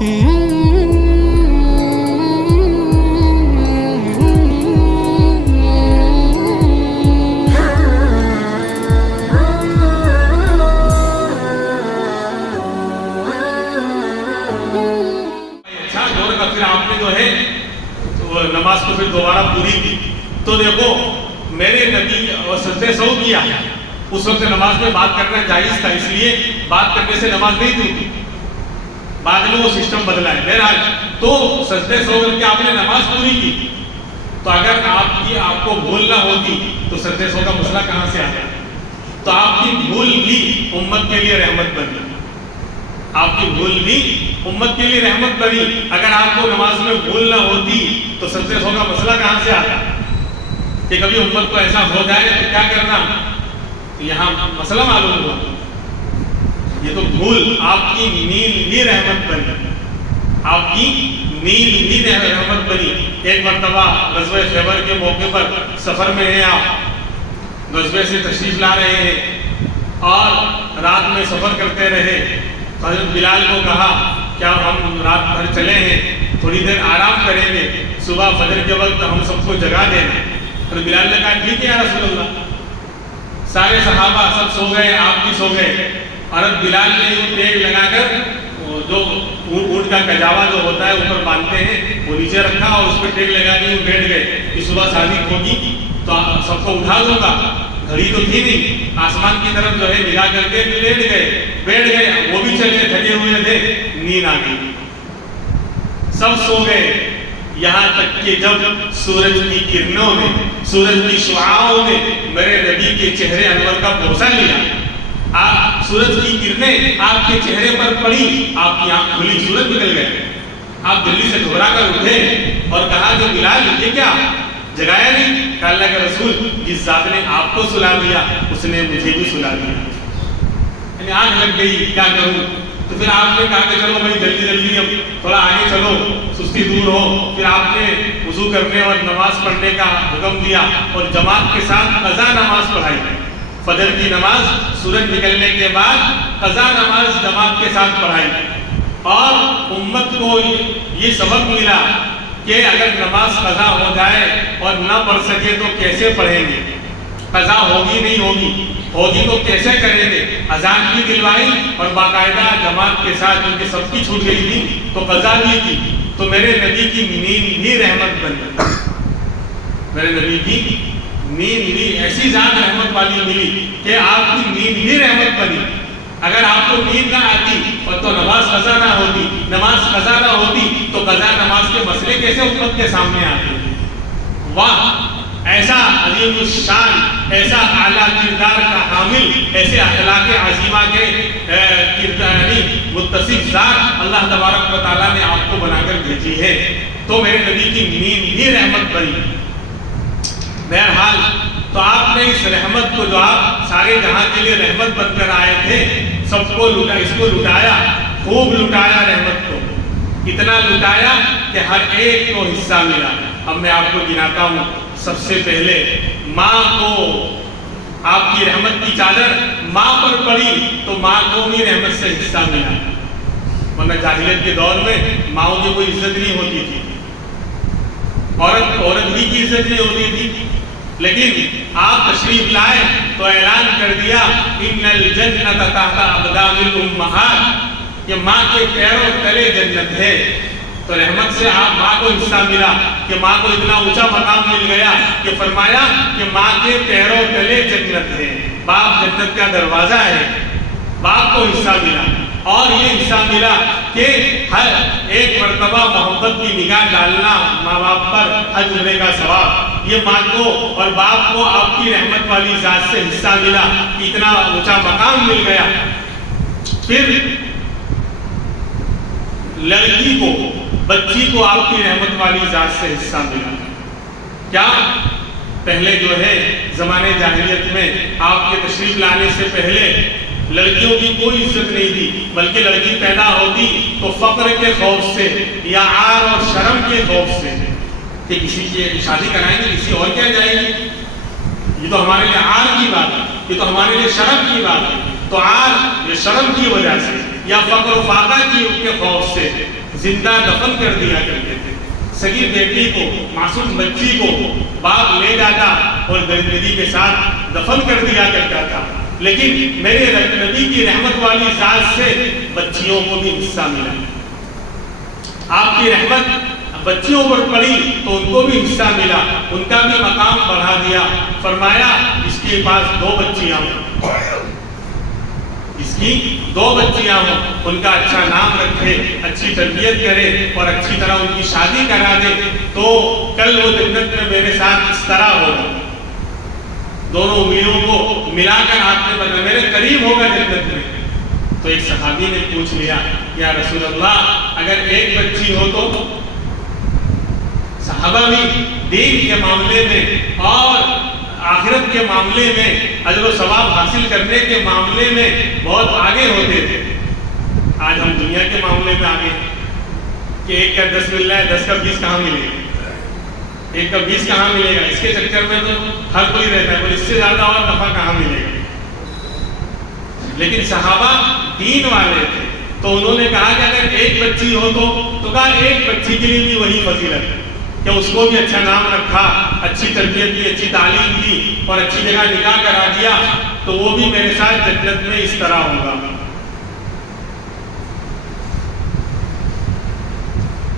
پھر آپ نے جو ہے نماز کو پھر دوبارہ پوری کی. تو دیکھو میرے نبی اور سجدے سہو کیا اس وقت نماز میں بات کرنا جائز تھا, اس لیے بات کرنے سے نماز نہیں ٹوٹی. بعد میں وہ سسٹم بدلا ہے. بہرحال تو سجدے سہو کر کے آپ نے نماز پوری کی, تو اگر آپ کو بھول نہ ہوتی تو سجدے سہو کا مسئلہ کہاں سے آتا؟ تو آپ کی بھول بھی امت کے لیے رحمت بنی. آپ کی بھول بھی امت کے لیے رحمت بنی. اگر آپ کو نماز میں بھول نہ ہوتی تو سجدے سہو کا مسئلہ کہاں سے آتا کہ کبھی امت کو ایسا ہو جائے تو کیا کرنا؟ تو یہاں مسئلہ معلوم ہوا. یہ تو بھول آپ کی نیند بھی رحمت بنی, آپ کی نیند بھی رحمت بنی. ایک مرتبہ غزوہ خیبر کے موقع پر سفر میں ہیں, آپ غزوے سے تشریف لا رہے ہیں اور رات میں سفر کرتے رہے. حضرت بلال کو کہا کیا ہم رات بھر چلے ہیں, تھوڑی دیر آرام کریں گے, صبح فجر کے وقت ہم سب کو جگا دینا. اور بلال نے کہا ٹھیک ہے یا رسول اللہ. سارے صحابہ سب سو گئے, آپ بھی سو گئے. اور بلال نے وہ ٹیک لگا کر جو اونٹ کا کجاوا جو ہوتا ہے اوپر باندھتے ہیں وہ نیچے رکھا اور اس پہ ٹیک لگا کے وہ بیٹھ گئے کہ صبح صادق ہوگی تو سب کو اٹھا دوں گا. گھڑی تو تھی نہیں, آسمان کی طرف جو ہے نگاہ کر کے بیٹھ گئے. وہ بھی چلے, تھکے ہوئے تھے, نیند آ گئی, سب سو گئے. یہاں تک کہ جب سورج کی کرنوں نے, سورج کی شعاعوں نے میرے نبی کے چہرے انور کا بوسہ لیا, سورج کی کرنیں آپ کے چہرے پر پڑی, آپ کی آنکھ کھلی, سورج نکل گئے. آپ جلدی سے گھبرا کر اٹھے اور کہا کہ بلال یہ کیا, جگایا نہیں؟ کہ اللہ کے رسول جس ذات نے آپ کو سلا دیا اس نے مجھے بھی سلا دیا. یعنی آنکھ لگ گئی, کیا کروں؟ تو پھر آپ نے کہا کہ چلو بھائی جلدی اب تھوڑا آگے چلو, سستی دور ہو. پھر آپ نے وضو کرنے اور نماز پڑھنے کا حکم دیا اور جماعت کے ساتھ قضا نماز پڑھائی. فجر کی نماز سورج نکلنے کے بعد قضا نماز جماعت کے ساتھ پڑھائی. اور امت کو یہ سبق ملا کہ اگر نماز قضا ہو جائے اور نہ پڑھ سکے تو کیسے پڑھیں گے. قضا ہوگی نہیں ہوگی تو کیسے کریں گے. اذان بھی دلوائی اور باقاعدہ جماعت کے ساتھ, کیونکہ سب کی چھوٹ گئی تھی تو قضا بھی کی. تو میرے نبی کی نیند بھی رحمت بنی. میرے نبی کی نیند بھی ایسی ذات رحمت والی ملی کہ آپ کی نیند بھی رحمت بنی. اگر آپ کو نیند نہ آتی اور تو نماز قضا نہ ہوتی, نماز قضا نہ ہوتی تو قضا نماز کے مسئلے کیسے امت کے سامنے آتے. واہ, ایسا عظیم الشان, ایسا اعلیٰ کردار کا حامل, ایسے اخلاق عظیمہ کے کرداری متصف ذات اللہ تبارک و تعالیٰ نے آپ کو بنا کر بھیجی ہے. تو میرے نبی کی نیند بھی رحمت بنی. بہرحال تو آپ نے اس رحمت کو, جو آپ سارے جہاں کے لیے رحمت بن کر آئے تھے, سب کو اس کو لٹایا, خوب لٹایا رحمت کو. اتنا لٹایا کہ ہر ایک کو حصہ ملا. اب میں آپ کو گناتا ہوں. سب سے پہلے ماں کو, آپ کی رحمت کی چادر ماں پر پڑی تو ماں کو بھی رحمت سے حصہ ملا. ورنہ جاہلیت کے دور میں ماؤں کی کوئی عزت نہیں ہوتی تھی, عورت ہی کی عزت نہیں ہوتی تھی. لیکن آپ تشریف لائے تو اعلان کر دیا ان الجنت تحت اقدام الامہات, کہ ماں کے پیروں تلے جنت ہے. تو رحمت سے آپ ماں کو حصہ ملا کہ ماں کو اتنا اونچا مقام مل گیا کہ فرمایا کہ ماں کے پیروں تلے جنت ہے. باپ جنت کا دروازہ ہے, باپ کو حصہ ملا. اور یہ حصہ ملا کہ ہر ایک مرتبہ محبت کی نگاہ ڈالنا ماں باپ پر, حج ہونے کا ثواب, یہ ماں کو اور باپ کو آپ کی رحمت والی ذات سے حصہ ملا, اتنا اونچا مقام مل گیا. پھر لڑکی کو, بچی کو آپ کی رحمت والی ذات سے حصہ ملا. کیا پہلے جو ہے زمانے جاہلیت میں آپ کے تشریف لانے سے پہلے لڑکیوں کی کوئی عزت نہیں تھی, بلکہ لڑکی پیدا ہوتی تو فقر کے خوف سے یا عار اور شرم کے خوف سے کہ کسی کی شادی کرائیں گے, کسی اور کیا جائے گی, یہ تو ہمارے لیے عار کی بات ہے, یہ تو ہمارے لیے شرم کی بات ہے. تو عار یا شرم کی وجہ سے یا فقر و فاقہ کی ان کے خوف سے زندہ دفن کر دیا کرتے تھے. صغیر بیٹی کو، معصوم بچی کو باپ لے جاتا اور درندگی کے ساتھ دفن کر دیا کرتا تھا. لیکن میرے نبی کی رحمت والی ذات سے بچیوں کو بھی حصہ ملا. آپ کی رحمت بچیوں پر پڑی تو ان کو بھی حصہ ملا، ان کا بھی مقام بڑھا دیا. فرمایا اس کے پاس 2 بچیاں ہوں، اس کی 2 بچیاں ہوں، ان کا اچھا نام رکھے، اچھی تربیت کرے اور اچھی طرح ان کی شادی کرا دے تو کل وہ جنت میں میرے ساتھ اس طرح ہوگا. دونوں انگلیوں کو ملا کر آپ نے بتایا میرے قریب ہوگا جنت میں. تو ایک صحابی نے پوچھ لیا یا رسول اللہ اگر ایک بچی ہو تو؟ صحابہ بھی دین کے معاملے میں اور آخرت کے معاملے میں اجر و ثواب حاصل کرنے کے معاملے میں بہت آگے ہوتے تھے. آج ہم دنیا کے معاملے میں آگے ہیں کہ 1 کا 10 مل رہا ہے، 10 کا 20 کہاں ملے گا، 1 کا 20 کہاں ملے گا. اس کے چکر میں تو ہر کوئی رہتا ہے، پر اس سے زیادہ اور نفع کہاں ملے گا. لیکن صحابہ دین والے تھے تو انہوں نے کہا کہ اگر ایک بچی ہو تو کہا ایک بچی کے لیے بھی وہی فضیلت ہے کہ اس کو بھی اچھا نام رکھا، اچھی تربیت دی، اچھی تعلیم دی اور اچھی جگہ نکاح کرا دیا تو وہ بھی میرے ساتھ جنت میں اس طرح ہوگا.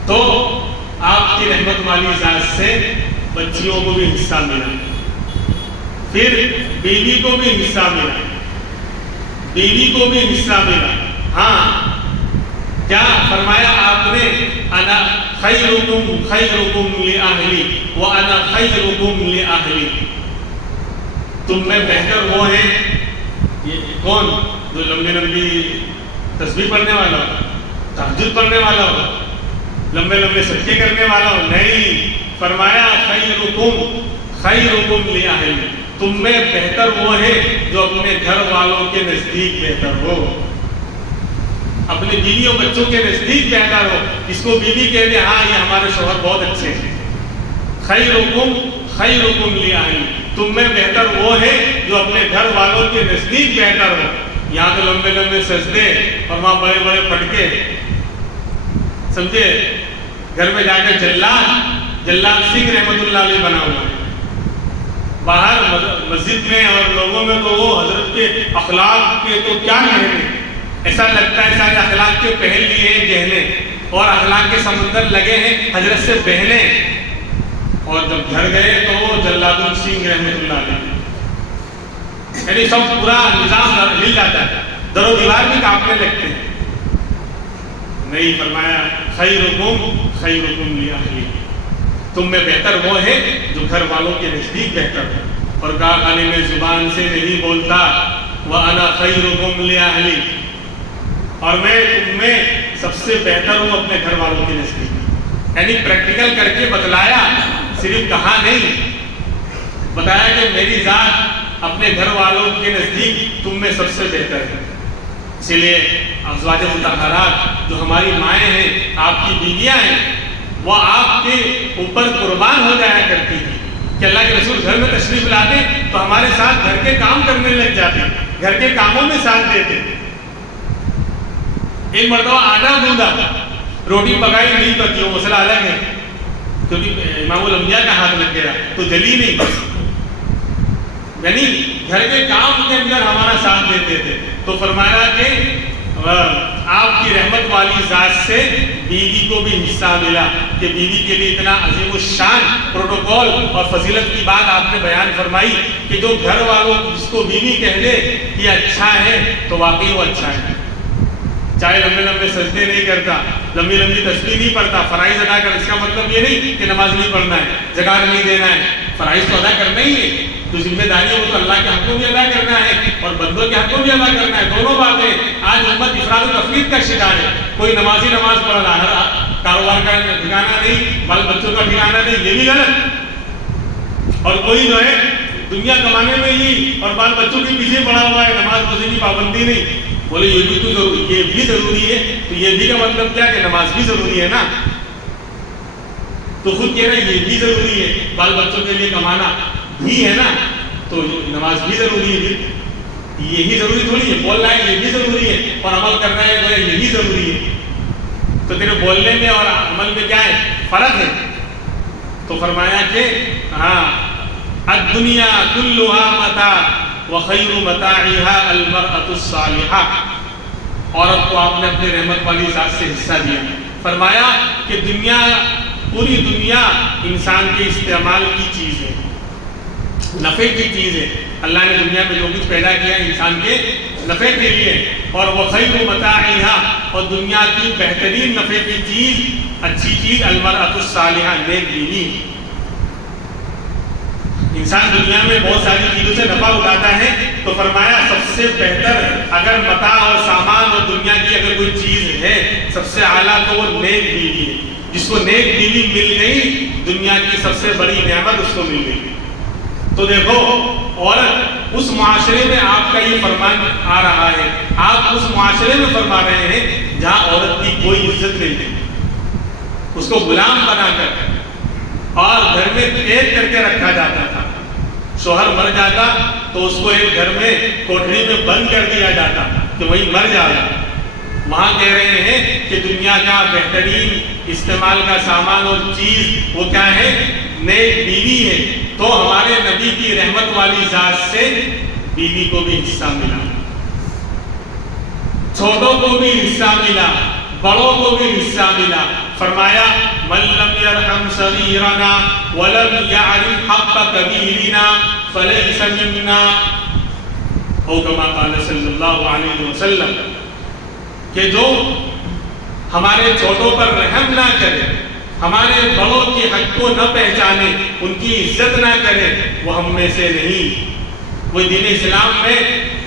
تو آپ کی رحمت والی ذات سے بچیوں کو بھی حصہ ملا، پھر بیوی کو بھی حصہ ملا، بیوی کو بھی حصہ ملا. ہاں کیا فرمایا آپ نے انا خیرکم خیرکم لأہلی وانا خیرکم لأہلی. تم میں بہتر وہ ہے، یہ کون؟ جو لمبی لمبی تسبیح پڑھنے والا ہو، تہجد پڑھنے والا ہو، لمبے لمبے صدقے کرنے والا ہو؟ نہیں، فرمایا خیرکم خیرکم لأہلی. تم میں بہتر وہ ہے جو اپنے گھر والوں کے نزدیک بہتر ہو، اپنے بیوی اور بچوں کے نزدیک بہتر ہو. اس کو بیوی کہہ دے ہاں یہ ہمارے شوہر بہت اچھے ہیں. خیرکم خیرکم لأہلی. تم میں بہتر وہ ہے جو اپنے گھر والوں کے نزدیک بہتر ہو. یہاں تو لمبے لمبے سجدے اور وہاں بڑے بڑے پٹکے، سمجھے؟ گھر میں جا کے جلال سنگھ رحمت اللہ علیہ بنا ہوا ہے. باہر مسجد میں اور لوگوں میں تو وہ حضرت کے اخلاق کے تو کیا کہنے، ایسا لگتا ہے سارے اخلاق کے پہل لیے ہیں گہنے اور اخلاق کے سمندر لگے ہیں حضرت سے بہنے. اور جب گھر گئے تو وہ جلال سنگھ رحمت اللہ علیہ، یعنی سب پورا نظام ہل جاتا ہے، در و دیوار بھی کانپنے لگتے ہیں. نہیں، فرمایا خیرکم خیرکم لأہلی. تم میں بہتر وہ ہے جو گھر والوں کے نزدیک بہتر ہے. اور کہا خالی میں زبان سے نہیں بولتا وَأَنَا خَيْرُكُمْ لِأَهْلِي، اور میں تم میں سب سے بہتر ہوں اپنے گھر والوں کے نزدیک. یعنی پریکٹیکل کر کے بتلایا، صرف کہا نہیں، بتایا کہ میری ذات اپنے گھر والوں کے نزدیک تم میں سب سے بہتر ہے. اسی لیے ازواج مطہرات جو ہماری مائیں ہیں، آپ کی بیویاں ہیں، وہ آپ کے اوپر قربان ہو جایا کرتی تھی کہ اللہ کے رسول گھر میں تشریف لاتے تو ہمارے ساتھ گھر کے کام کرنے لگ جاتے، گھر کے کاموں میں ساتھ دیتے. ایک مرتبہ آٹا گوندا، روٹی پکائی نہیں پکی، وہ مسئلہ الگ ہے کیونکہ امام الانبیاء کا ہاتھ لگ گیا تو جلی نہیں. یعنی گھر کے کام کے اندر ہمارا ساتھ دیتے تھے. تو فرمایا کہ آپ کی رحمت والی ذات سے بیوی کو بھی حصہ ملا کہ بیوی کے لیے اتنا عظیم الشان پروٹوکول اور فضیلت کی بات آپ نے بیان فرمائی کہ جو گھر والوں جس کو بیوی کہہ دے کہ اچھا ہے تو واقعی وہ اچھا ہے. چاہے لمبے لمبے سجدے نہیں کرتا، لمبی لمبی تسبیح نہیں پڑھتا، فرائض ادا کر، اس کا مطلب یہ نہیں کہ نماز نہیں پڑھنا ہے، زکات نہیں دینا ہے. فرائض تو ادا کرنا ہی ہے، جو ذمہ داری ہے وہ تو اللہ کے حق کو بھی ادا کرنا ہے اور بندوں کے حق کو بھی ادا کرنا ہے. دونوں باتیں. آج امت افراد و تفرید کا شکار ہے. کوئی نمازی نماز پڑھ رہا ہے، کاروبار کا ٹھکانا نہیں، بال بچوں کا ٹھکانا نہیں، یہ بھی غلط. اور کوئی جو ہے دنیا کمانے میں ہی اور بال بچوں کے پیچھے پڑا ہوا ہے، نماز روزے کی پابندی نہیں. بولے یہ بھی تو ضروری، یہ بھی ضروری ہے، تو یہ بھی کا مطلب کیا کہ نماز بھی ضروری ہے نا. تو خود کہہ رہے یہ بھی ضروری ہے، بال بچوں کے لیے کمانا بھی ہے نا، تو نماز بھی ضروری ہے. یہی ضروری تھوڑی ہے، بولنا ہے یہ بھی ضروری ہے اور عمل کرنا ہے گویا یہی ضروری ہے. تو تیرے بولنے میں اور عمل میں کیا ہے؟ فرق ہے. تو فرمایا کہ ہاں الدنیا کلھا متاع وخیر متاعها المرأة الصالحہ. عورت کو آپ نے اپنے رحمت والی ذات سے حصہ دیا. فرمایا کہ دنیا، پوری دنیا انسان کے استعمال کی چیز ہے، نفع کی چیز ہے. اللہ نے دنیا میں جو کچھ پیدا کیا انسان کے نفع کے لیے. اور وخیر متاعها، اور دنیا کی بہترین نفع کی چیز، اچھی چیز، المرأة الصالحہ، نیک بیوی. انسان دنیا میں بہت ساری چیزوں سے نفع اٹھاتا ہے، تو فرمایا سب سے بہتر اگر متاع اور سامان اور دنیا کی اگر کوئی چیز ہے سب سے اعلیٰ تو وہ نیک بیوی ہے. جس کو نیک بیوی مل گئی دنیا کی سب سے بڑی نعمت اس کو مل گئی. تو دیکھو عورت اس معاشرے میں آپ کا یہ فرمان آ رہا ہے، آپ اس معاشرے میں فرما رہے ہیں جہاں عورت کی کوئی عزت نہیں ہے، اس کو غلام بنا کر اور گھر میں قید کر کے رکھا جاتا تھا. شوہر مر جاتا تو اس کو ایک گھر میں کوٹھری میں بند کر دیا جاتا کہ وہی مر جاتا. وہاں کہہ رہے ہیں کہ دنیا کا بہترین استعمال کا سامان اور چیز وہ کیا ہے؟ نیک بیوی ہے. تو ہمارے نبی کی رحمت والی ذات سے بیوی کو بھی حصہ ملا، چھوٹوں کو بھی حصہ ملا، بڑوں کو بھی حصہ ملا. فرمایا من لم يرحم صغيرنا ولم يعرف حق كبيرنا فليس منا، او كما قال صلی اللہ علیہ وسلم، کہ جو ہمارے چھوٹوں پر رحم نہ کرے، ہمارے بڑوں کے حق کو نہ پہچانے، ان کی عزت نہ کرے، وہ ہم میں سے نہیں، وہ دین اسلام میں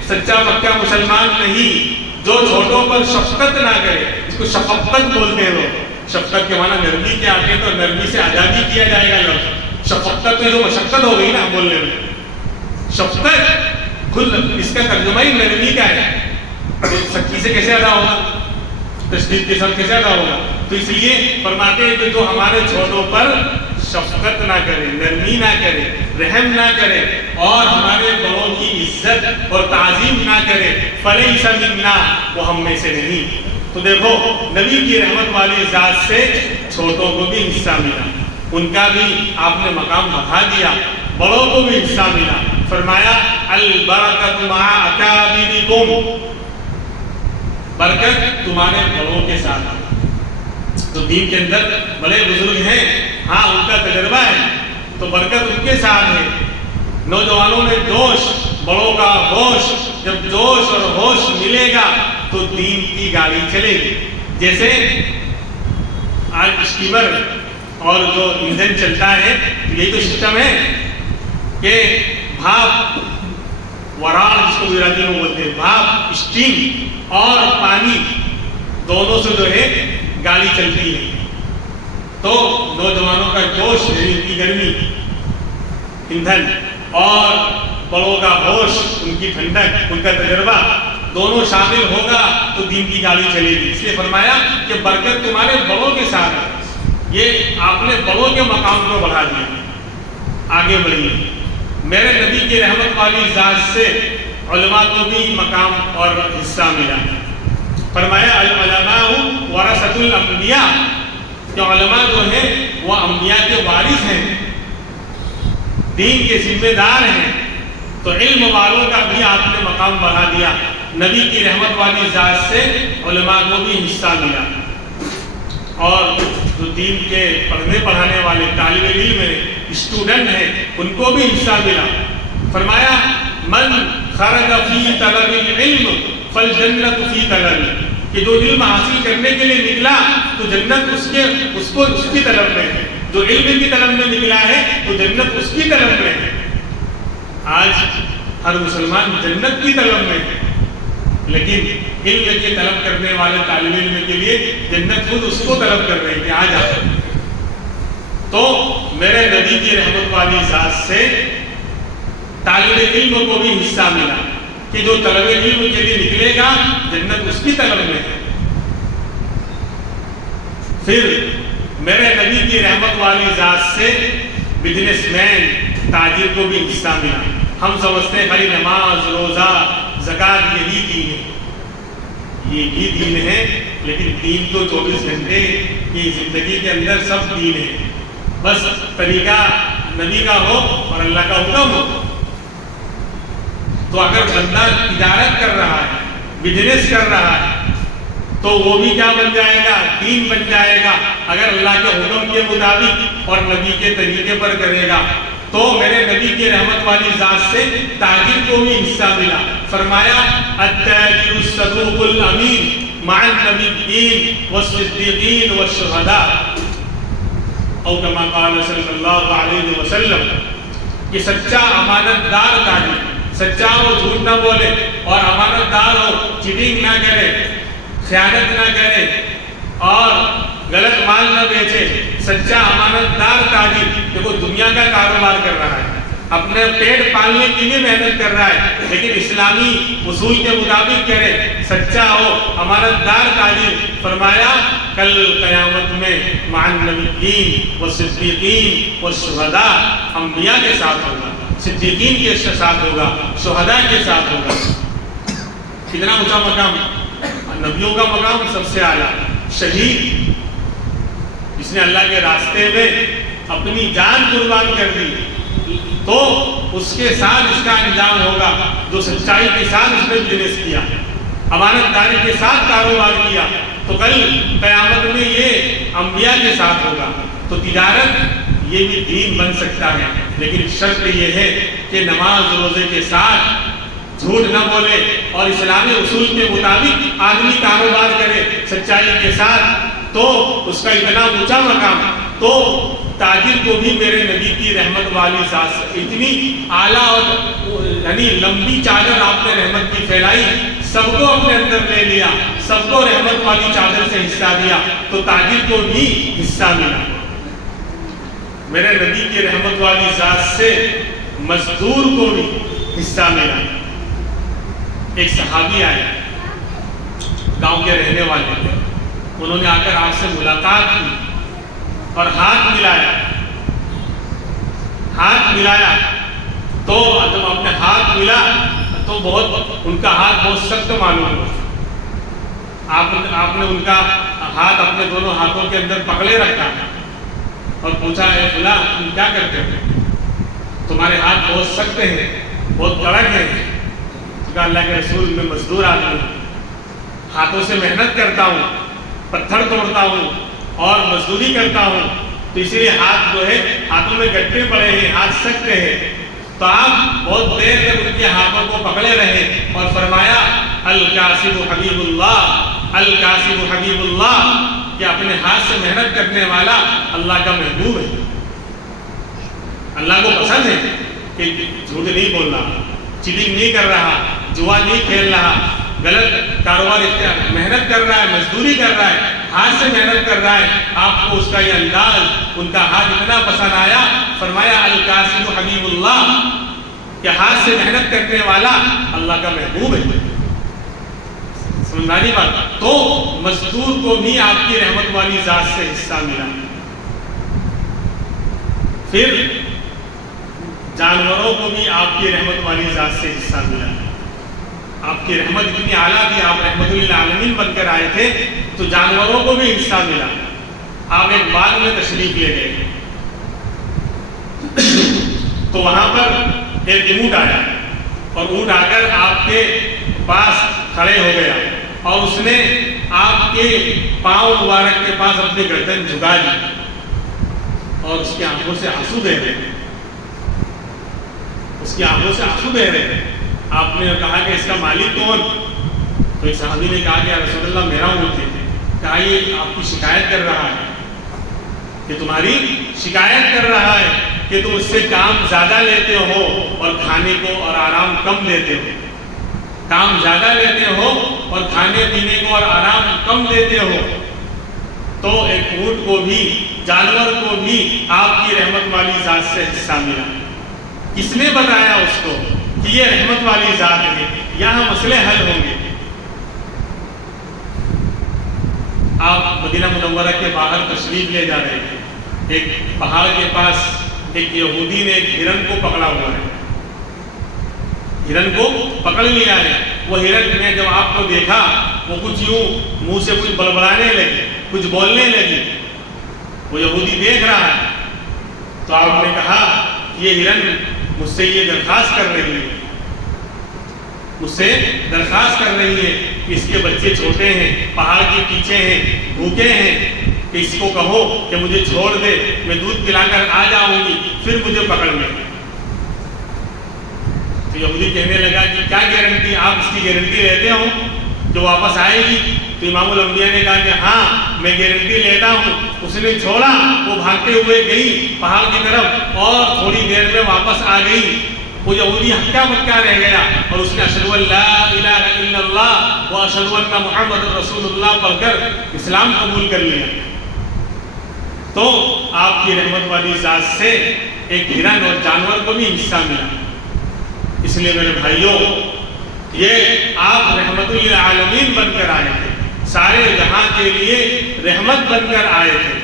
سچا پکا مسلمان نہیں. جو چھوٹوں پر شفقت نہ کرے، اس کو شفقت بولتے ہیں لوگ. شفقت کے معنی نرمی کے آتے ہیں، تو نرمی سے آزادی کیا جائے گا لفظ. شفقت میں جو مشقت ہو گئی نا بولنے میں، شفقت خود اس کا ترجمہ ہی نرمی کا ہے. سختی سے کیسے ادا ہوگا؟ تشدید کے ساتھ کیسے ادا ہوگا؟ تو اس لیے فرماتے ہیں کہ جو ہمارے چھوٹوں پر شفقت نہ کرے، نرمی نہ کرے، رحم نہ کرے اور ہمارے بڑوں کی عزت اور تعظیم نہ کرے، فلیس منا، وہ ہم میں سے نہیں. تو دیکھو نبی کی رحمت والی ذات سے چھوٹوں کو بھی حصہ ملا، ان کا بھی آپ نے مقام بڑھا دیا، بڑوں کو بھی حصہ ملا. فرمایا البرکۃ مع اکابرکم، برکت تمہارے بڑوں کے ساتھ. تو دین کے اندر بڑے بزرگ ہیں، ہاں ان کا تجربہ ہے تو برکت ان کے ساتھ ہے. نوجوانوں نے جوش، بڑوں کا ہوش، جب جوش اور ہوش ملے گا تو دین کی گاڑی چلے گی. جیسے آج اسٹیمر اور جو انجن چلتا ہے یہی تو سسٹم ہے کہ بھاپ، وراڑ جس کو گجراتی میں بولتے ہیں، بھاپ، اسٹیم اور پانی دونوں سے جو ہے گاڑی چلتی ہے. تو نوجوانوں کا جوش، ان کی گرمی، ایندھن، اور بڑوں کا ہوش، ان کی ٹھنڈک، ان کا تجربہ دونوں شامل ہوگا تو دین کی گاڑی چلے گی. اس لیے فرمایا کہ برکت تمہارے بڑوں کے ساتھ ہے. یہ آپ نے بڑوں کے مقام کو بڑھا دیا. آگے بڑھیے. میرے نبی کی رحمت والی ذات سے علماء کو بھی مقام اور حصہ ملا. فرمایا العلماء ورثۃ الانبیاء، کہ علماء جو ہیں وہ انبیاء کے وارث ہیں، دین کے ذمہ دار ہیں. تو علم والوں کا بھی آپ نے مقام بڑھا دیا. نبی کی رحمت والی ذات سے علماء کو بھی حصہ ملا، اور جو دین کے پڑھنے پڑھانے والے طالب علم ہیں، اسٹوڈنٹ ہیں، ان کو بھی حصہ ملا. فرمایا من خرج فی طلب العلم فالجنت فی طلب، کہ جو علم حاصل کرنے کے لیے نکلا تو جنت اس کی طلب میں ہے. جو علم کی طلب میں نکلا ہے تو جنت اس کی طلب میں ہے. آج ہر مسلمان جنت کی طلب میں ہے، لیکن علم کی طلب کرنے والے طالب علم کے لیے جنت خود اس کو طلب کر رہی ہے کہ آ جا. تو میرے نبی کی رحمت والی ذات سے طالب علم کو بھی حصہ ملا کہ جو طلب علم کے لیے نکلے گا جنت اس کی طلب میں ہے. پھر میرے نبی کی رحمت والی ذات سے بزنس مین، تاجر کو بھی حصہ ملا. ہم سمجھتے ہیں خالی نماز، روزہ، زکات یہی دین ہے، یہ بھی دین ہے، لیکن دین تو 24 گھنٹے کی زندگی کے اندر سب دین ہے، بس طریقہ نبی کا ہو اور اللہ کا حکم ہو۔ تو اگر بندہ تجارت کر رہا ہے، بزنس کر رہا ہے، تو وہ بھی کیا بن جائے گا؟ دین بن جائے گا، اگر اللہ کے حکم کے مطابق اور نبی کے طریقے پر کرے گا۔ تو میرے نبی کی رحمت والی ذات سے تاجر کو بھی حصہ ملا، فرمایا التاجر الصدوق الامین مع النبیین والصدیقین والشہداء، او کما قال صلی اللہ علیہ وسلم، کہ سچا امانت دار تاجر، سچا ہو، جھوٹ نہ بولے، اور امانت دار ہو، چیٹنگ نہ کرے، خیانت نہ کرے اور غلط مال نہ بیچے، سچا امانت دار تاجر دیکھو دنیا کا کاروبار کر رہا ہے، اپنے پیٹ پالنے کے لیے محنت کر رہا ہے، لیکن اسلامی اصول کے مطابق کرے، سچا ہو، امانت دار تاجر، فرمایا کل قیامت میں مع النبیین والصدیقین والشہداء، انبیاء کے ساتھ ہوگا، صدیقین کے ساتھ ہوگا، شہداء کے ساتھ ہوگا۔ کتنا اونچا مقام، نبیوں کا مقام سب سے اعلیٰ، شہید جس نے اللہ کے راستے میں اپنی جان قربان کر دی، تو اس کے ساتھ اس کا انجام ہوگا، جو سچائی کے ساتھ اس نے بزنس کیا، امانت داری کے ساتھ کاروبار کیا، تو کل قیامت میں یہ انبیاء کے ساتھ ہوگا۔ تو تجارت یہ بھی دین بن سکتا ہے، لیکن شرط یہ ہے کہ نماز روزے کے ساتھ جھوٹ نہ بولے اور اسلامی اصول کے مطابق آدمی کاروبار کرے سچائی کے ساتھ، تو اس کا اتنا اونچا مقام۔ تو تاجر کو بھی میرے نبی کی رحمت والی ذات سے اتنی اعلیٰ اور یعنی لمبی چادر آپ نے رحمت کی پھیلائی، سب کو اپنے اندر لے لیا، سب کو رحمت والی چادر سے حصہ دیا، تو تاجر کو بھی حصہ ملا۔ میرے نبی کی رحمت والی ذات سے مزدور کو بھی حصہ ملا۔ ایک صحابی آئے گاؤں کے رہنے والے، انہوں نے آ کر آپ سے ملاقات کی اور ہاتھ ملایا تو جب اپنے ہاتھ ملا تو ان کا ہاتھ بہت سخت معلوم ہوا۔ آپ نے ان کا ہاتھ اپنے دونوں ہاتھوں کے اندر پکڑے رکھا اور پوچھا، اے فلاں تم کیا کرتے ہو؟ تمہارے ہاتھ بہت سخت ہیں، بہت کڑک ہیں۔ اللہ کے رسول میں مزدور آدمی ہوں، ہاتھوں سے محنت کرتا ہوں، پتھر توڑتا ہوں اور مزدوری کرتا ہوں، تو اسی لیے ہاتھ جو ہے ہاتھوں میں گٹھے پڑے ہیں، ہاتھ سخت ہیں۔ تو آپ بہت دیر تک ان کے ہاتھوں کو پکڑے رہے اور فرمایا الکاسب حبیب اللہ، الکاسب حبیب اللہ، کہ اپنے ہاتھ سے محنت کرنے والا اللہ کا محبوب ہے، اللہ کو پسند ہے کہ جھوٹ نہیں بول رہا، چیٹنگ نہیں کر رہا، جوا نہیں کھیل رہا، غلط کاروبار اختیار، محنت کر رہا ہے، مزدوری کر رہا ہے، ہاتھ سے محنت کر رہا ہے۔ آپ کو اس کا یہ انداز، ان کا ہاتھ اتنا پسند آیا، فرمایا الکاسب حبیب اللہ، کہ ہاتھ سے محنت کرنے والا اللہ کا محبوب ہے۔ سمجھداری بات؟ تو مزدور کو بھی آپ کی رحمت والی ذات سے حصہ ملا۔ پھر جانوروں کو بھی آپ کی رحمت والی ذات سے حصہ ملا۔ آپ کی رحمت اتنی اعلیٰ تھی، آپ رحمت للعالمین بن کر آئے تھے، تو جانوروں کو بھی حصہ ملا۔ آپ ایک باغ میں تشریف لے گئے تو وہاں پر ایک اونٹ آیا، اور اونٹ آ کر آپ کے پاس کھڑے ہو گیا، اور اس نے آپ کے پاؤں مبارک کے پاس اپنی گردن جھکا دی اور اس کی آنکھوں سے آنسو بہ رہے ہیں، اس کی آنکھوں سے آنسو بہ رہے ہیں۔ آپ نے کہا کہ اس کا مالک کون؟ تو ایک صحابی نے کہا کہ یا رسول اللہ میرا اونٹ ہے۔ کہا یہ آپ کی شکایت کر رہا ہے، کہ تمہاری شکایت کر رہا ہے کہ تم اس سے کام زیادہ لیتے ہو اور کھانے کو اور آرام کم دیتے ہو، کام زیادہ لیتے ہو اور کھانے پینے کو اور آرام کم دیتے ہو۔ تو ایک اونٹ کو بھی، جانور کو بھی آپ کی رحمت والی ذات سے حصہ ملا۔ کس نے بتایا اس کو کہ یہ رحمت والی ذات ہے، یہاں مسئلے حل ہوں گے؟ آپ مدینہ منورہ کے باہر تشریف لے جا رہے ہیں، ایک پہاڑ کے پاس ایک یہودی نے ایک ہرن کو پکڑا ہوا ہے، ہرن کو پکڑ لیا ہے، وہ ہرن نے جب آپ کو دیکھا وہ کچھ یوں منہ سے کچھ بڑبڑانے لگی، کچھ بولنے لگی، وہ یہودی دیکھ رہا ہے، تو آپ نے کہا یہ ہرن مجھ سے یہ درخواست کر رہی ہے، مجھ سے درخواست کر رہی ہے کہ اس کے بچے چھوٹے ہیں، پہاڑ کے پیچھے ہیں، بھوکے ہیں، کہ اس کو کہو کہ مجھے چھوڑ دے، میں دودھ پلا کر آ جاؤں گی، پھر مجھے پکڑ لیں۔ تو یہودی کہنے لگا کہ کیا گارنٹی، آپ اس کی گارنٹی لیتے ہو جو واپس آئے گی؟ تو امام الانبیاء نے کہا کہ ہاں میں گارنٹی لیتا ہوں۔ اس نے چھوڑا، وہ بھاگتے ہوئے گئی پہاڑ کی طرف اور تھوڑی دیر میں واپس آ گئی۔ وہ یہودی ہکا بکا رہ گیا اور اس نے اشہد ان لا الہ الا اللہ و اشہد ان محمد رسول اللہ پڑھ کر اسلام قبول کر لیا۔ تو آپ کی رحمت والی ذات سے ایک ہرن اور جانور کو بھی حصہ ملا۔ اس لیے میرے بھائیوں، یہ آپ رحمت للعالمین بن کر آئے تھے، سارے جہاں کے لیے رحمت بن کر آئے تھے۔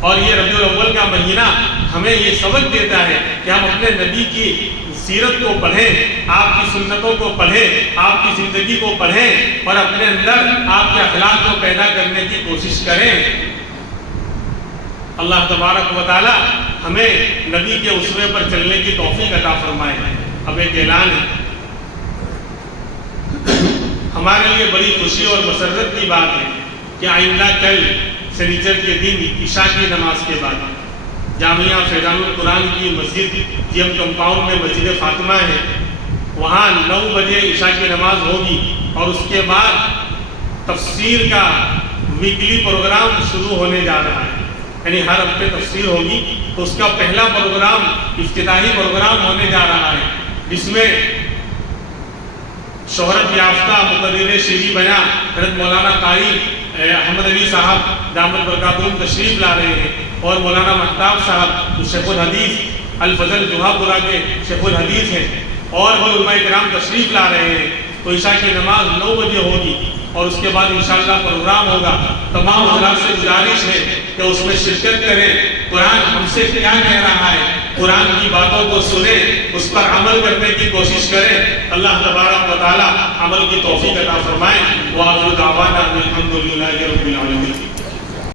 اور یہ ربیع الاول کا مہینہ ہمیں یہ سبق دیتا ہے کہ ہم اپنے نبی کی سیرت کو پڑھیں، آپ کی سنتوں کو پڑھیں، آپ کی زندگی کو پڑھیں اور اپنے اندر آپ کے اخلاق کو پیدا کرنے کی کوشش کریں۔ اللہ تبارک و تعالی ہمیں نبی کے اسوے پر چلنے کی توفیق عطا فرمائے۔ اب ایک اعلان ہے، ہمارے لیے بڑی خوشی اور مسرت کی بات ہے کہ آئندہ کل سنیچر کے دن عشاء کی نماز کے بعد جامعہ فیضان القرآن کی مسجد جی ایم کمپاؤنڈ میں مسجد فاطمہ ہے، وہاں 9 بجے عشاء کی نماز ہوگی اور اس کے بعد تفسیر کا ویکلی پروگرام شروع ہونے جا رہا ہے، یعنی ہر ہفتے تفسیر ہوگی۔ تو اس کا پہلا پروگرام افتتاحی پروگرام ہونے جا رہا ہے، جس میں شہرت یافتہ مقرر شیریں بیاں حضرت مولانا قاری احمد علی صاحب دامت برکاتہم تشریف لا رہے ہیں، اور مولانا مہتاب صاحب جو شیخ الحدیث الفضل جوہا پورہ کے شیخ الحدیث ہیں، اور وہ علماء کرام تشریف لا رہے ہیں۔ تو عشاء کی نماز 9 بجے ہوگی اور اس کے بعد انشاءاللہ پروگرام ہوگا۔ تمام حضرات سے گزارش ہے کہ اس میں شرکت کریں، قرآن ہم سے کیا کہہ رہا ہے، قرآن کی باتوں کو سنیں، اس پر عمل کرنے کی کوشش کریں۔ اللہ تبارک و تعالی عمل کی توفیق عطا فرمائے۔ وآخر دعوانا الحمدللہ رب العالمین۔